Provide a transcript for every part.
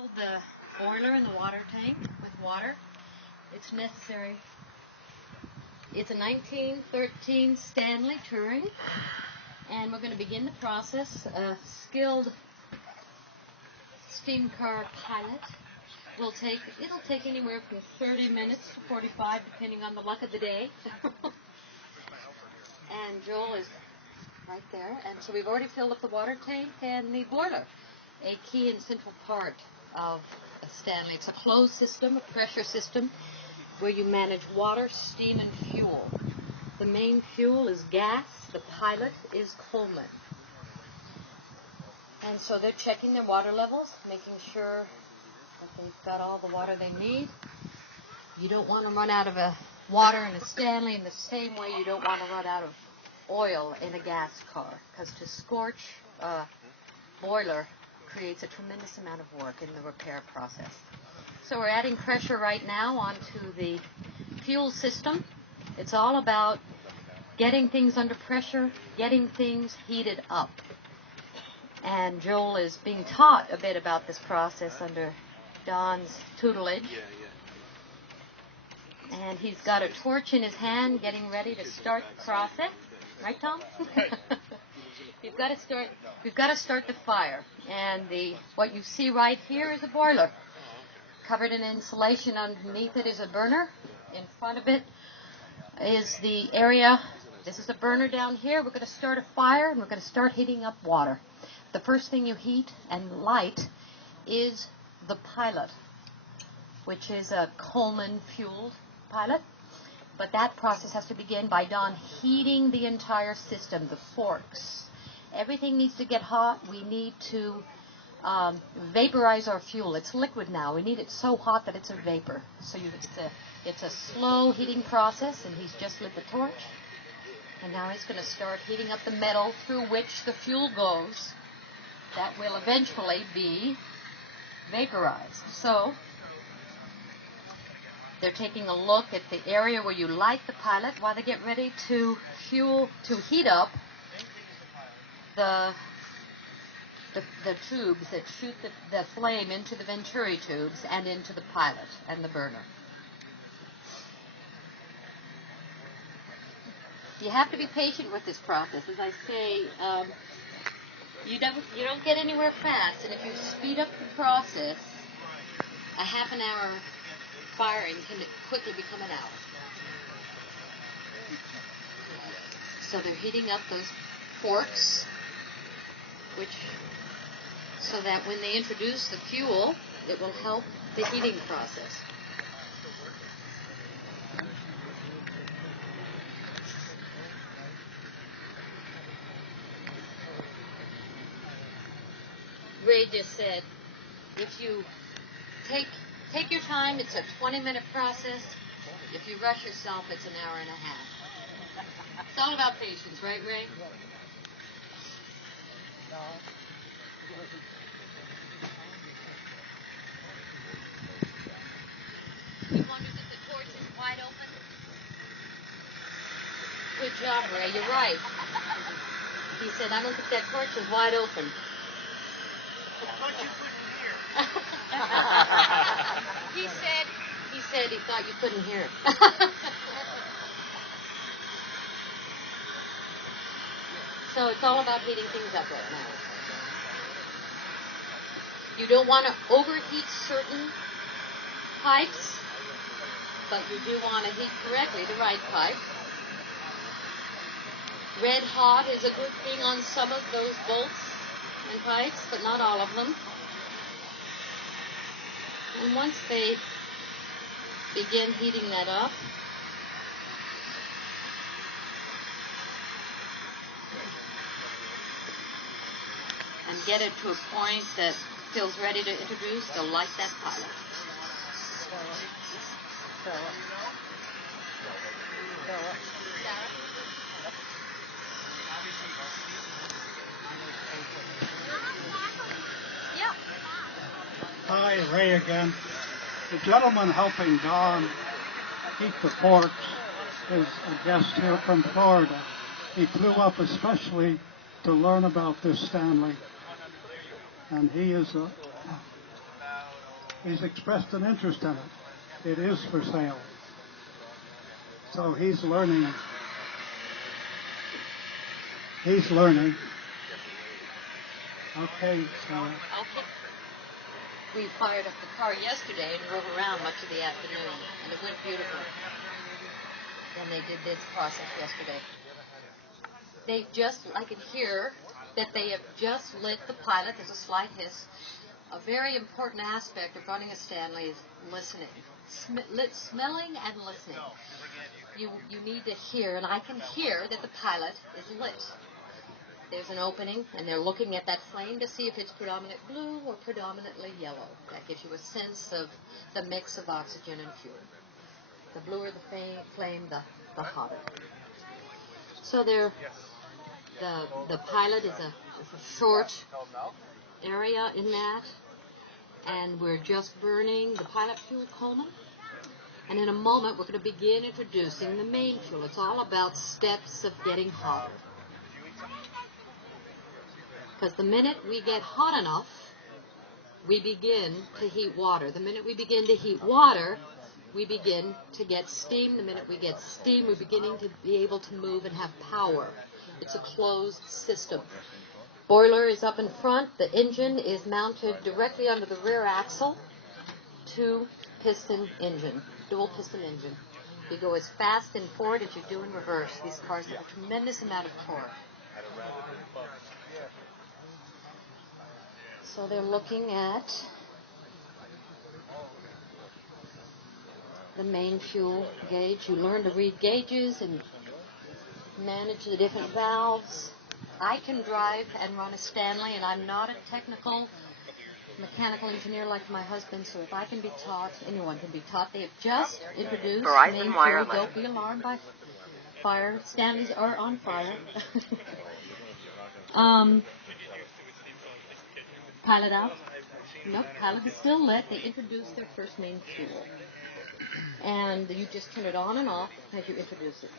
Fill the boiler in the water tank with water. It's necessary. It's a 1913 Stanley Touring, and we're going to begin the process. A skilled steam car pilot it'll take anywhere from 30 minutes to 45, depending on the luck of the day. And Joel is right there, and so we've already filled up the water tank and the boiler, a key and central part of a Stanley. It's a closed system, a pressure system, where you manage water, steam, and fuel. The main fuel is gas. The pilot is Coleman. And so they're checking their water levels, making sure that they've got all the water they need. You don't want to run out of water in a Stanley in the same way you don't want to run out of oil in a gas car, because to scorch a boiler creates a tremendous amount of work in the repair process. So we're adding pressure right now onto the fuel system. It's all about getting things under pressure, getting things heated up. And Joel is being taught a bit about this process under Don's tutelage. And he's got a torch in his hand, getting ready to start the process. Right, Tom? We've got to start the fire. And what you see right here is a boiler. Covered in insulation. Underneath it is a burner. In front of it is the area. This is a burner down here. We're going to start a fire, and we're going to start heating up water. The first thing you heat and light is the pilot, which is a Coleman fueled pilot. But that process has to begin by Don heating the entire system, the forks. Everything needs to get hot. We need to vaporize our fuel. It's liquid now. We need it so hot that it's a vapor. So it's a slow heating process, and he's just lit the torch. And now he's going to start heating up the metal through which the fuel goes. That will eventually be vaporized. So they're taking a look at the area where you light the pilot while they get ready to heat up the tubes that shoot the flame into the venturi tubes and into the pilot and the burner. You have to be patient with this process. As I say, you don't get anywhere fast, and if you speed up the process, a half an hour firing can quickly become an hour. So they're heating up those forks, so that when they introduce the fuel, it will help the heating process. Ray just said, if you take your time, it's a 20-minute process. If you rush yourself, it's an hour and a half. It's all about patience, right, Ray? He wonders if the torch is wide open. Good job, Ray. You're right. He said, I don't think that torch is wide open. But you couldn't hear. He said he thought you couldn't hear it. So it's all about heating things up right now. You don't want to overheat certain pipes, but you do want to heat correctly the right pipe. Red hot is a good thing on some of those bolts and pipes, but not all of them. And once they begin heating that up, and get it to a point that feels ready to introduce, they'll light that pilot. Hi, Ray again. The gentleman helping Don heat the forks is a guest here from Florida. He flew up especially to learn about this Stanley. And he is He's expressed an interest in it. It is for sale. So he's learning. He's learning. Okay, so. Okay. We fired up the car yesterday and drove around much of the afternoon, and it went beautifully. And they did this process yesterday. I can hear that they have just lit the pilot. There's a slight hiss. A very important aspect of running a Stanley is listening. Smelling and listening. You need to hear, and I can hear that the pilot is lit. There's an opening, and they're looking at that flame to see if it's predominant blue or predominantly yellow. That gives you a sense of the mix of oxygen and fuel. The bluer the flame, the hotter. So the pilot is a short area in that, and we're just burning the pilot fuel column. And in a moment, we're going to begin introducing the main fuel. It's all about steps of getting hotter. Because the minute we get hot enough, we begin to heat water. The minute we begin to heat water, we begin to get steam. The minute we get steam, we're beginning to be able to move and have power. It's a closed system. Boiler is up in front. The engine is mounted directly under the rear axle. Two-piston engine, dual-piston engine. You go as fast in forward as you do in reverse. These cars have a tremendous amount of torque. So they're looking at the main fuel gauge. You learn to read gauges and manage the different valves. I can drive and run a Stanley, and I'm not a technical mechanical engineer like my husband, so if I can be taught, anyone can be taught. They have just introduced main fuel. Don't be alarmed by fire. Stanleys are on fire. Pilot out. Nope, pilot is still lit. They introduced their first main fuel. And you just turn it on and off as you introduce it.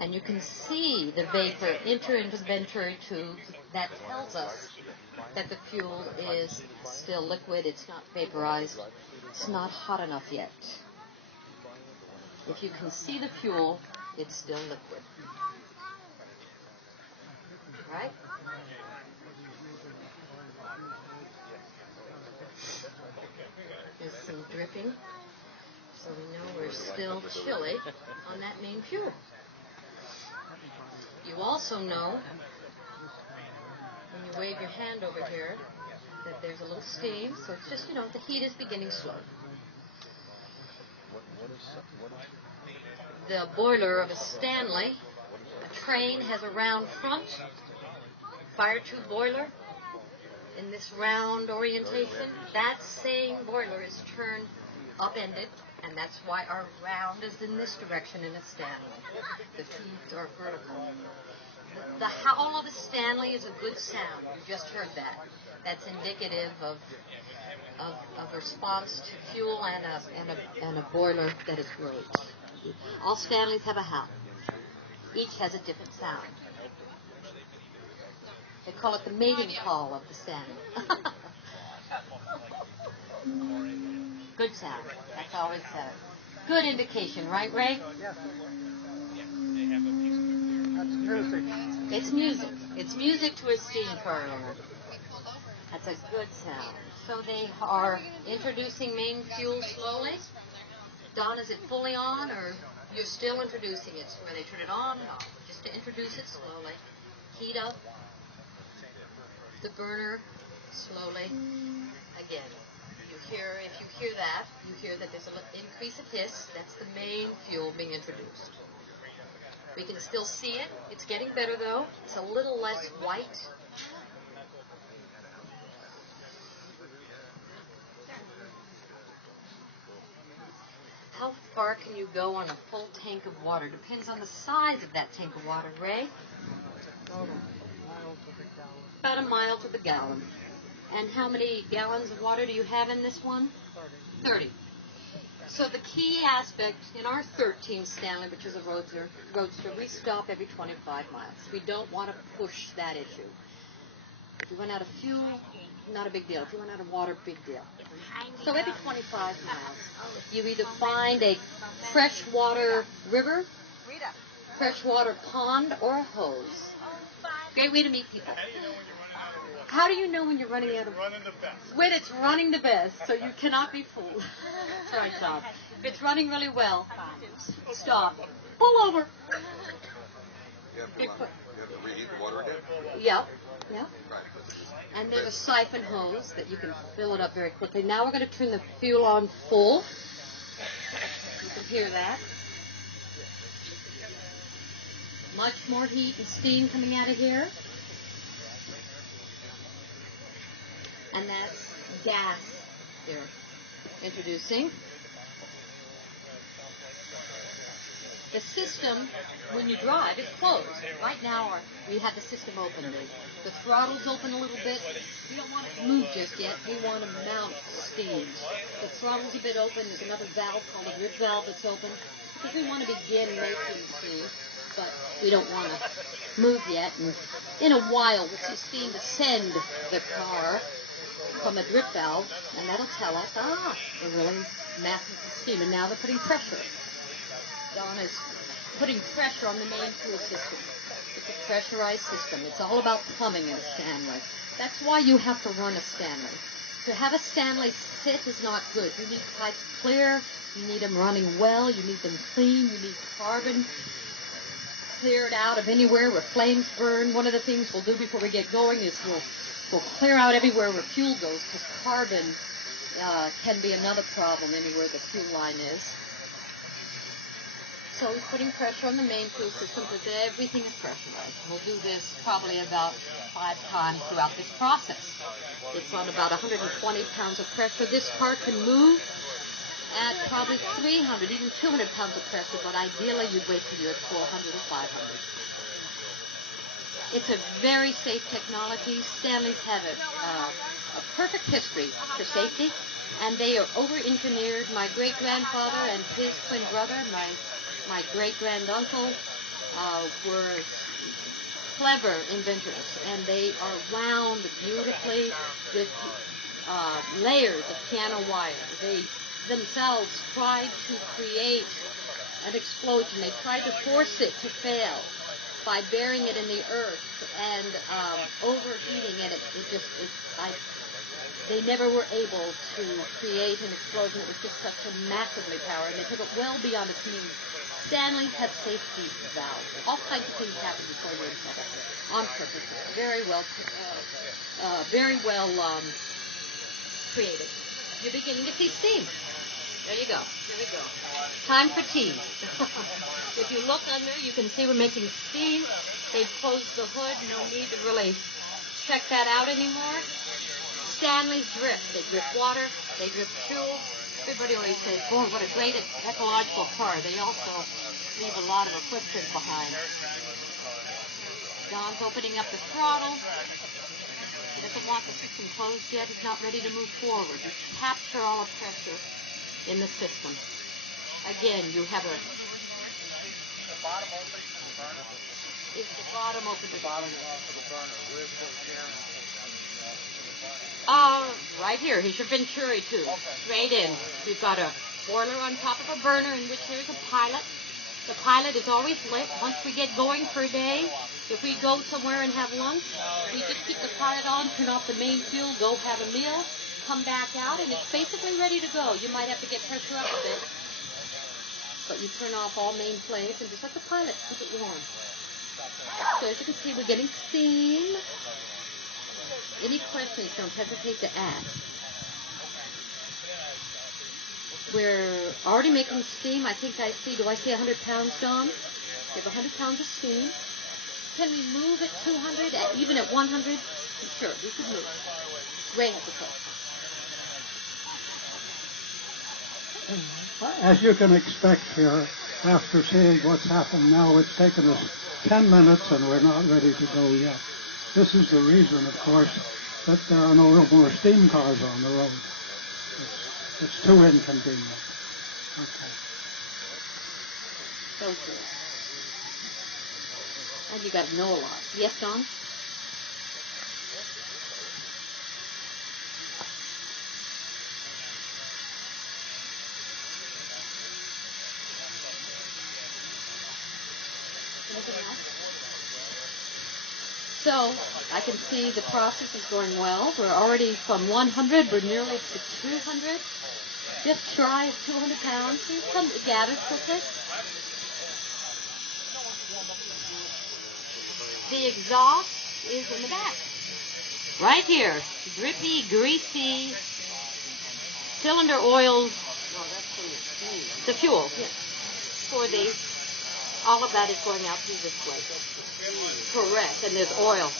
And you can see the vapor enter into the venturi tube. That tells us that the fuel is still liquid. It's not vaporized. It's not hot enough yet. If you can see the fuel, it's still liquid. Right? There's some dripping, so we know we're still chilly on that main fuel. You also know, when you wave your hand over here, that there's a little steam, so it's just, the heat is beginning slow. The boiler of a Stanley, a train has a round front, fire tube boiler, in this round orientation. That same boiler is turned upended, and that's why our round is in this direction in a Stanley. The tubes are vertical. The howl of a Stanley is a good sound. You just heard that. That's indicative of response to fuel and a boiler that is great. All Stanleys have a howl. Each has a different sound. They call it the mating call of the Stanley. Good sound. That's always said. Good indication, right, Ray? Yes. That's music. It's music. It's music to a steam car owner. That's a good sound. So they are introducing main fuel slowly. Don, is it fully on, or you're still introducing it where they turn it on and off? Just to introduce it slowly. Heat up the burner slowly. Again, if you hear that, you hear that there's an increase of hiss. That's the main fuel being introduced. We can still see it. It's getting better, though. It's a little less white. How far can you go on a full tank of water? Depends on the size of that tank of water, Ray. About a mile to the gallon. And how many gallons of water do you have in this one? 30. So the key aspect in our 13 Stanley, which is a roadster, we stop every 25 miles. We don't want to push that issue. If you run out of fuel, not a big deal. If you run out of water, big deal. So every 25 miles, you either find a freshwater river, freshwater pond, or a hose. Great way to meet people. How do you know when you're running out of... When it's running the best, so you cannot be fooled. That's right, Tom. If it's running really well, stop. Pull over. You have to reheat the water again? Yep. And there's a siphon hose that you can fill it up very quickly. Now we're going to turn the fuel on full. You can hear that. Much more heat and steam coming out of here. And that's gas here. Introducing. The system, when you drive, is closed. Right now, we have the system open. The throttle's open a little bit. We don't want it to move just yet. We want to mount steam. The throttle's a bit open. There's another valve called a rip valve that's open because we want to begin making steam, but we don't want to move yet. And in a while, we'll see steam descend the car from the drip valve, and that'll tell us, we're really massing some steam. And now they're putting pressure. Don is putting pressure on the main fuel system. It's a pressurized system. It's all about plumbing in a Stanley. That's why you have to run a Stanley. To have a Stanley sit is not good. You need pipes clear. You need them running well. You need them clean. You need carbon cleared out of anywhere where flames burn. One of the things we'll do before we get going is we'll clear out everywhere where fuel goes, because carbon can be another problem anywhere the fuel line is. So he's putting pressure on the main fuel system because everything is pressurized. We'll do this probably about 5 times throughout this process. It's on about 120 pounds of pressure. This car can move at probably 300, even 200 pounds of pressure, but ideally you'd wait till you're at 400 or 500. It's a very safe technology. Stanleys have a perfect history for safety, and they are over-engineered. My great-grandfather and his twin brother, my great-granduncle, were clever inventors, and they are wound beautifully with layers of piano wire. They themselves tried to create an explosion. They tried to force it to fail by burying it in the earth and overheating it. They never were able to create an explosion that was just such a massively power, and they took it well beyond its means. Stanley had safety valves. All kinds of things happen before you're in trouble. On purpose. Very well created. You're beginning to see steam. There you go. Here we go. Time for tea. If you look under, you can see we're making steam. They've closed the hood. No need to really check that out anymore. Stanleys drip. They drip water. They drip fuel. Everybody always says, boy, what a great ecological car. They also leave a lot of a footprint behind. Don's opening up the throttle. He doesn't want the system closed yet. He's not ready to move forward. You capture all the pressure in the system. Again, you have a... The bottom open to the burner? Is the bottom open to the burner? Off of the burner. Where's the steering? Right here. Here's your Venturi tube. Okay. Straight in. We've got a boiler on top of a burner in which there's a pilot. The pilot is always lit. Once we get going for a day, if we go somewhere and have lunch, we just keep the pilot on, turn off the main fuel, go have a meal, come back out, and it's basically ready to go. You might have to get pressure up a bit, but you turn off all main flames and just let the pilot keep it warm. So as you can see, we're getting steam. Any questions, don't hesitate to ask. We're already making steam. I think I see, do I see 100 pounds, Don? We have 100 pounds of steam. Can we move at 200, even at 100? Sure, we could move. Way at the top. As you can expect here, after seeing what's happened now, it's taken us 10 minutes and we're not ready to go yet. This is the reason, of course, that there are no more steam cars on the road. It's too inconvenient. Okay. So good. And you got to know a lot. Yes, Don? So I can see the process is going well. We're already from 100, we're nearly to 200. Just shy of 200 pounds. He's come together quickly. The exhaust is in the back. Right here. Drippy, greasy, cylinder oils. The fuel. Yes. For the, all of that is going out through this way. Correct. And there's oil.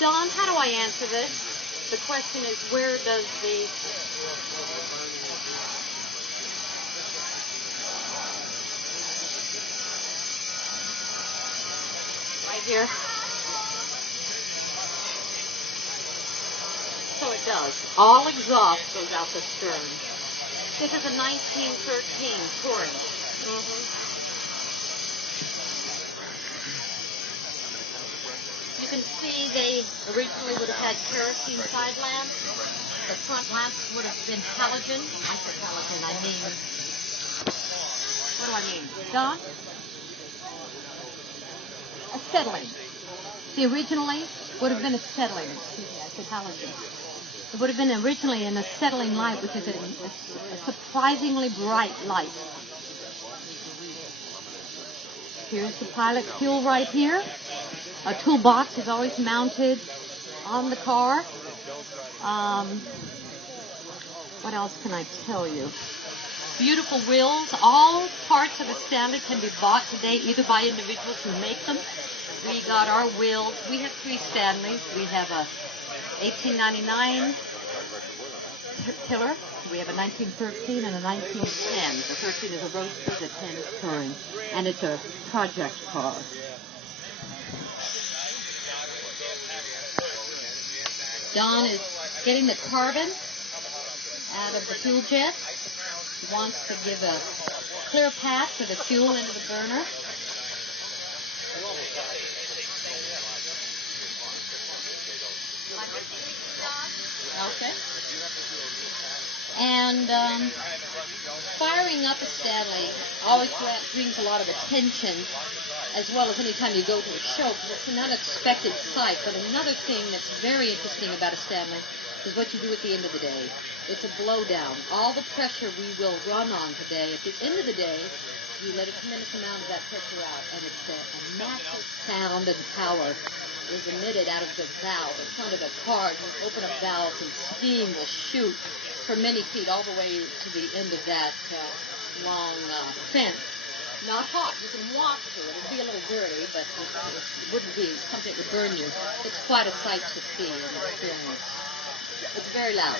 Don, how do I answer this? The question is, where does the... Right here. So it does. All exhaust goes out the stern. This is a 1913 Touring. You can see they originally would have had kerosene side lamps. The front lamps would have been halogen. I said halogen, I mean... What do I mean? Don? Acetylene. See, originally would have been acetylene. Excuse me, I said halogen. It would have been originally an acetylene light, which is a surprisingly bright light. Here's the pilot fuel right here. A toolbox is always mounted on the car. What else can I tell you? Beautiful wheels. All parts of a Stanley can be bought today, either by individuals who make them. We got our wheels. We have 3 Stanleys. We have a 1899 Tiller. We have a 1913 and a 1910. The 13 is a roadster, the 10 is touring, and it's a project car. Don is getting the carbon out of the fuel jet. He wants to give a clear path for the fuel into the burner. Okay. And firing up a Stanley always brings a lot of attention, as well as any time you go to a show, because it's an unexpected sight. But another thing that's very interesting about a Stanley is what you do at the end of the day. It's a blowdown. All the pressure we will run on today, at the end of the day, you let a tremendous amount of that pressure out, and it's a massive sound and power is emitted out of the valve. In front of the car, you open a valve and steam will shoot for many feet all the way to the end of that long fence. Not hot. You can walk through it. It'd be a little dirty, but it wouldn't be something that would burn you. It's quite a sight to see and experience. It's very loud.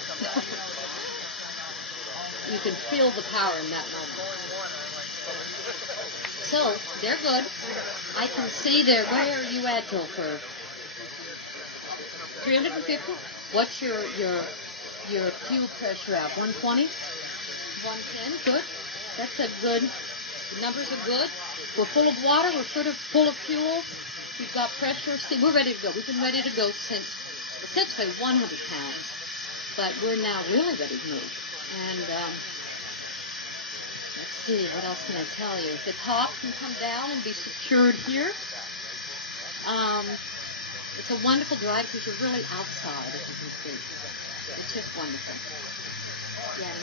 You can feel the power in that moment. So, they're good. I can see there. Where are you at, Joel, for 350? What's your fuel pressure out? 120? 110? Good. That's a good. The numbers are good. We're full of water. We're full of fuel. We've got pressure. See, we're ready to go. We've been ready to go since essentially 100 pounds. But we're now really ready to move. And let's see, what else can I tell you? The top can come down and be secured here. It's a wonderful drive because you're really outside, as you can see. It's just wonderful. Yeah.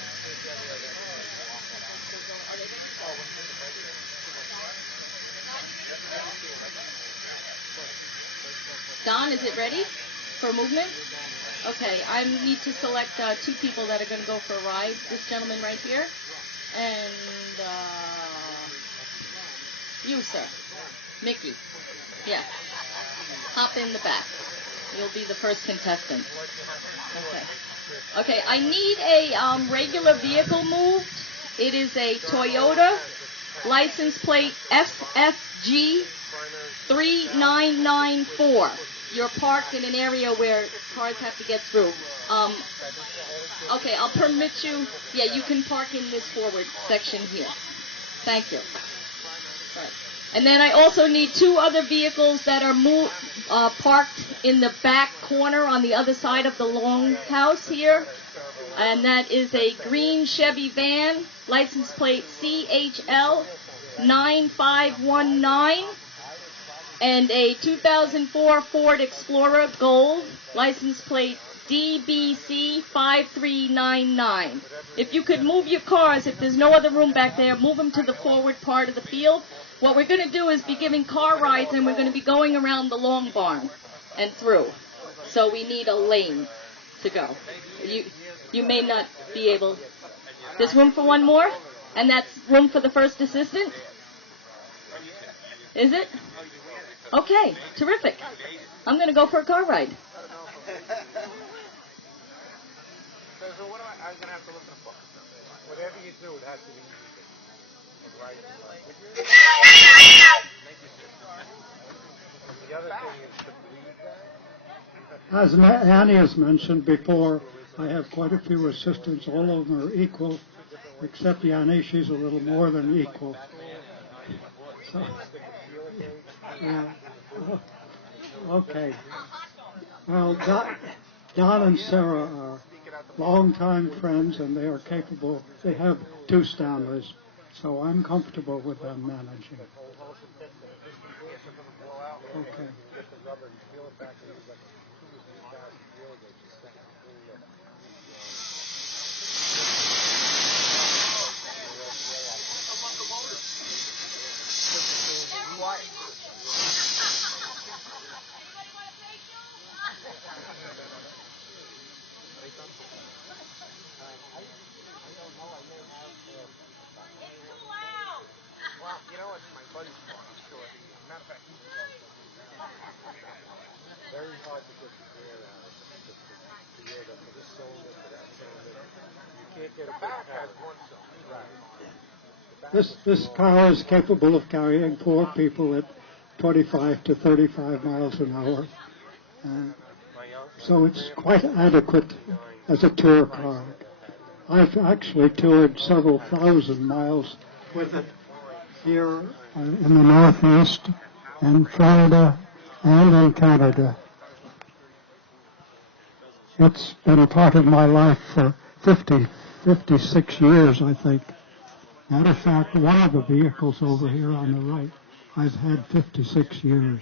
Don, is it ready for movement? Okay, I need to select 2 people that are going to go for a ride. This gentleman right here, and you, sir, Mickey. Yeah, hop in the back. You'll be the first contestant. Okay, I need a regular vehicle moved. It is a Toyota, license plate FFG 3994. You're parked in an area where cars have to get through. Okay, I'll permit you. Yeah, you can park in this forward section here. Thank you. Right. And then I also need 2 other vehicles that are parked in the back corner on the other side of the long house here. And that is a green Chevy van, license plate CHL 9519, and a 2004 Ford Explorer Gold, license plate DBC 5399. If you could move your cars, if there's no other room back there, move them to the forward part of the field. What we're going to do is be giving car rides, and we're going to be going around the long barn and through. So we need a lane to go. You may not be able. There's room for one more, and that's room for the first assistant. Is it? Okay, terrific. I'm going to go for a car ride. So what am I'm going to have to look at the book. Whatever you do, it has to be music. Right. The other thing is to breathe. As Annie has mentioned before, I have quite a few assistants. All of them are equal, except Annie. She's a little more than equal. So, yeah. Okay. Well, Don and Sarah are longtime friends, and they are capable. They have two Stanleys, so I'm comfortable with them managing. Okay. Well, you know, it's my buddy's car, I'm sure. Matter of fact, very hard to get the air out of it. The air that for this cylinder, for that cylinder. You can't get the back has one cylinder. Right. This car is capable of carrying 4 people at 25 to 35 miles an hour. So it's quite adequate as a tour car. I've actually toured several thousand miles with it here in the Northeast, in Florida, and in Canada. It's been a part of my life for 56 years, I think. Matter of fact, one of the vehicles over here on the right, I've had 56 years.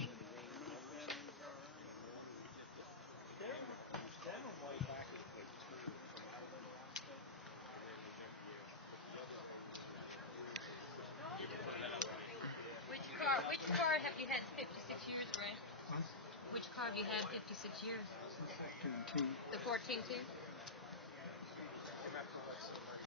Which car have you had 56 years, Ray? Which car have you had 56 years? The 14T. The 14T?